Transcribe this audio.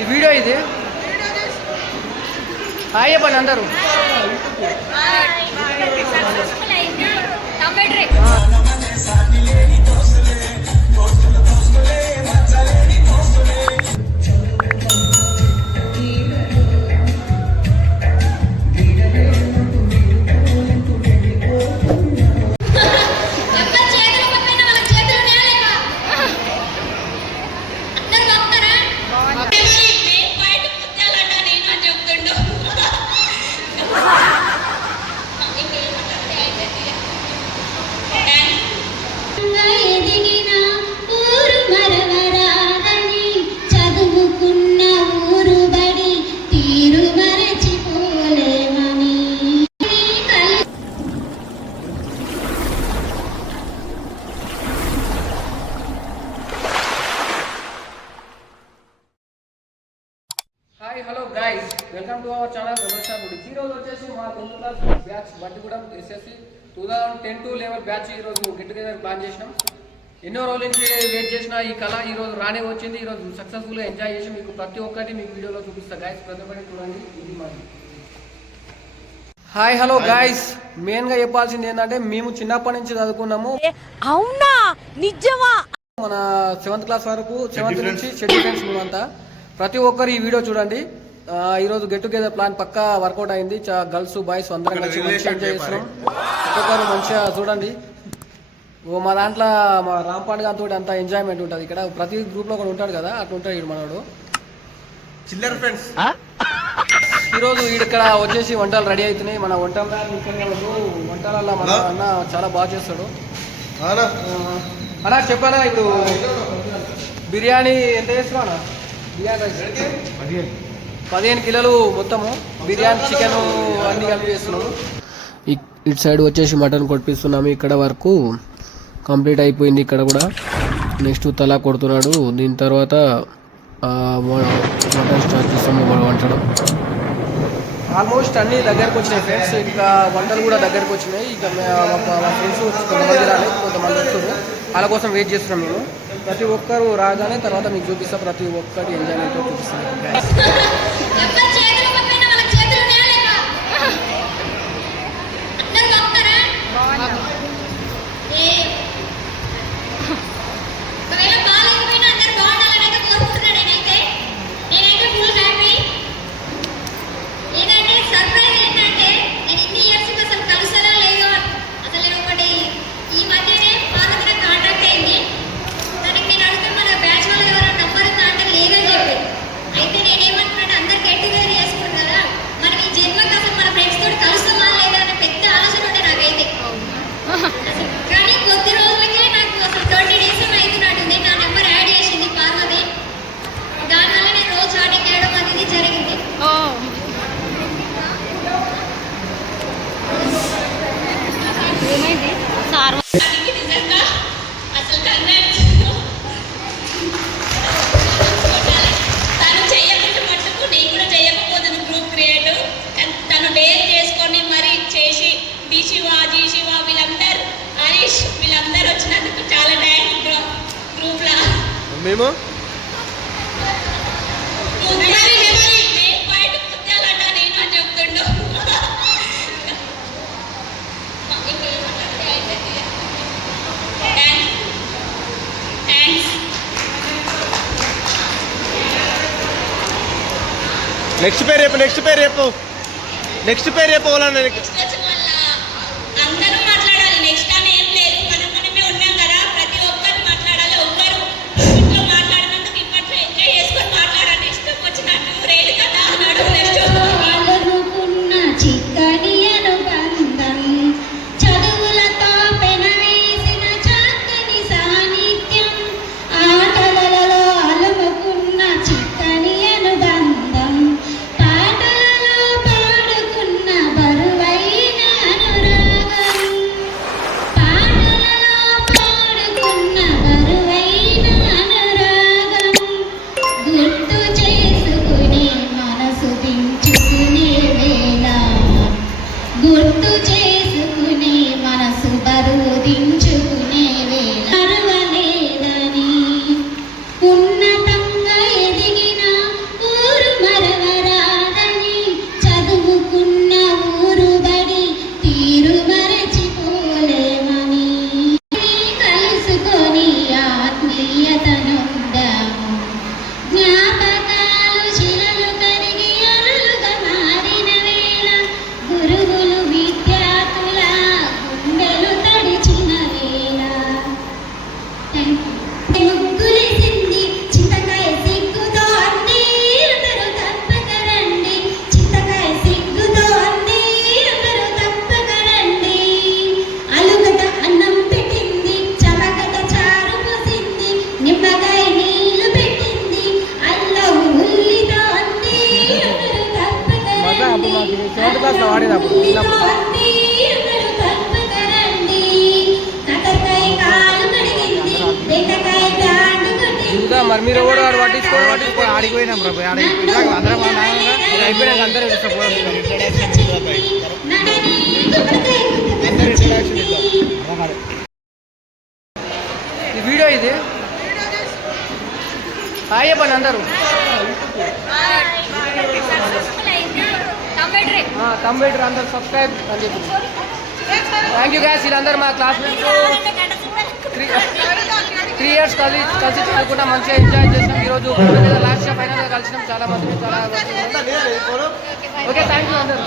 ఈ వీడియో ఇది హాయ్ చెప్పండి అందరూ. Hi hello guys, welcome to our channel Ramesh Gudi. ఈరోజు వచ్చేసి మా 10th class batch Battigudem SSC 2010 level batch ఈరోజు గెట్ టుగెదర్ ప్లాన్ చేసినాం. ఎన్నో రోజుల నుంచి వెయిట్ చేసిన ఈ కళ ఈరోజు రానే వచ్చింది. ఈరోజు సక్సెస్ఫుల్గా ఎంజాయ్ చేసి మీకు ప్రతి ఒక్కటి మీకు వీడియోలో చూపిస్తా గైస్. ప్రతి ఒక్కటి చూడండి. ఇది మాది. హాయ్ హలో గైస్, మెయిన్గా చెప్పాల్సింది ఏంటంటే మేము చిన్నప్పటి నుంచి చదువుకున్నాము. అవునా నిజమా? మన 7th క్లాస్ వరకు 7th నుంచి షెడ్యూల్ ఫ్రెండ్స్ మేమంతా. ప్రతి ఒక్కరు ఈ వీడియో చూడండి. ఈరోజు గెట్ టుగెదర్ ప్లాన్ పక్కా వర్కౌట్ అయింది. గర్ల్స్ బాయ్స్ అందరం కలిసి మంచిగా ఎంజాయ్ చేస్తున్నాం. ఒక్కొక్కరు మంచిగా చూడండి. మా దాంట్లో మా రాంపాడ్ గారితో అంతా ఎంజాయ్మెంట్ ఉంటుంది. ఇక్కడ ప్రతి గ్రూప్లో కూడా ఉంటాడు కదా, అట్లా ఉంటాడు వీడు మనోడు చిల్లర్ ఫ్రెండ్స్. ఈరోజు ఇక్కడ వచ్చేసి వంటలు రెడీ అవుతున్నాయి. మన వంటలలో మన అన్న చాలా బాగా చేస్తాడు అలా చెప్పాలా. ఇప్పుడు బిర్యానీ ఎంత చేస్తున్నావు? బిర్యానీ రైస్ 15 కిలోలు మొత్తము బిర్యానీ చికెన్ అన్ని కలిపి చేస్తున్నాము. ఇటు సైడ్ వచ్చేసి మటన్ కొట్టిస్తున్నాము. ఇక్కడ వరకు కంప్లీట్ అయిపోయింది. ఇక్కడ కూడా నెక్స్ట్ తలా కొడుతున్నాడు. దీని తర్వాత మటన్ స్టార్ట్ చేస్తాము వంటడం. ఆల్మోస్ట్ అన్ని దగ్గరకు వచ్చినాయి ఫ్రెండ్స్. ఇంకా వంటలు కూడా దగ్గరకు వచ్చినాయి. ఇక మా ఫ్రెండ్స్ కొంతమంది రాలేదు, కొంతమంది వస్తున్నారు. వాళ్ళ కోసం వెయిట్ చేస్తున్నాం మేము. ప్రతి ఒక్కరు రాగానే తర్వాత మీకు చూపిస్తా. ప్రతి ఒక్కటి ఎంజాయ్మెంట్ చూపిస్తాను. వీళ్ళందరూ వచ్చినందుకు చాలా థ్యాంక్స్ గ్రూప్ లా. మేము నెక్స్ట్ పేరు చెప్పు. నెక్స్ట్ పేరు చెప్పు. అందరూ మాట్లాడాలి. నెక్స్ట్ అని ఏం లేదు, మనమే ఉన్నాం కదా. ప్రతి ఒక్కరు మాట్లాడాలి. ఒక్కరు ఇంట్లో మాట్లాడినందుకు ఇప్పట్లో ఎంజాయ్ చేసుకొని మాట్లాడాలి. ఇష్టం వచ్చినట్టు రేలు కదా అన్నాడు. నెక్స్ట్ బరువైన పాడేది అప్పుడు చిన్నప్పుడు. ఇంకా మరి మీరు కూడా పట్టించుకోవడం ఆడిపోయినాం రా అందరం అయిపోయినాక అందరూ ఈ వీడియో ఇది హాయ్ చెప్పండి అందరూ. కంప్యూటర్ అందరూ సబ్స్క్రైబ్ అని చెప్పి. Thank you guys. వీళ్ళందరూ మా క్లాస్మేట్స్ 3 years కలిసి చదువుకుంటా మంచిగా ఎంజాయ్ చేసినాం. ఈరోజు లాస్ట్ ఫైనల్గా కలిసినాం చాలా మంది. చాలా ఓకే థ్యాంక్ యూ అందరూ.